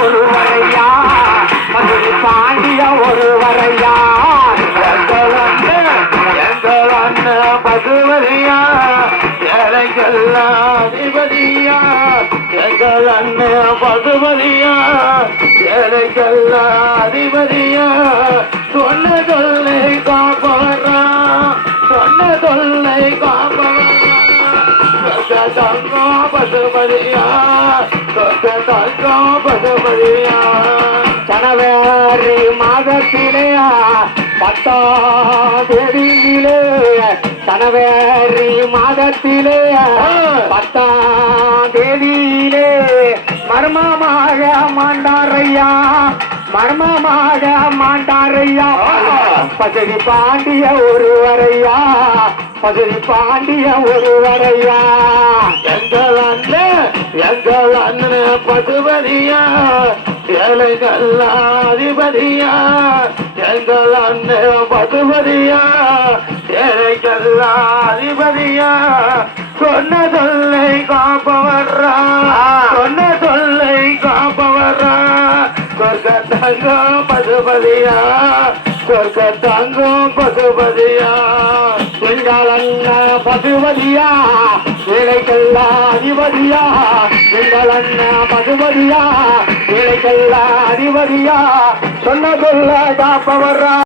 ஒருவரையா மதுரை பாண்டிய ஒருவரையா எங்கள் அண்ணன் பசுவதியா ஏழைக்கெல்லாம் அதிபதியா எங்கள் அண்ணன் பசுபதியா ஏழைக்கெல்லாம் அதிபதியா சொன்ன தொல்லை காப்பவரா சொன்ன தொல்லை காப்பவரா தங்கம் பசுபதியா தங்கம் பசுபதியா ஜனவரி மாதத்திலேயா 10ஆம் தேதியிலே ஜனவரி மாதத்திலே 10ஆம் தேதியிலே மர்மமாக மாண்டாரையா மர்மமாக மாண்டாரையா பசுதி பாண்டிய ஒருவரையா பசுதி பாண்டிய ஒருவரையா எங்கள் அண்ணன் பசுபதியா ஏழைகள் அதிபதியா எங்கள் அண்ணன் பசுபதியா ஏழைகள் அதிபதியா சொன்ன சொல்லை காப்பவர்ரா சொன்ன சொல்லை காப்பவர்ரா சொர்க்க தங்கம் பசுபதியா சொர்க்க தங்கம் பசுபதியா எங்கள் அண்ணன் பசுபதியா ஏழைகள் அதிபதியா எங்கள் அண்ணன் பசுபதியா ஏழைகள் அதிபதியா சொன்ன சொல்ல காப்பவர்ரா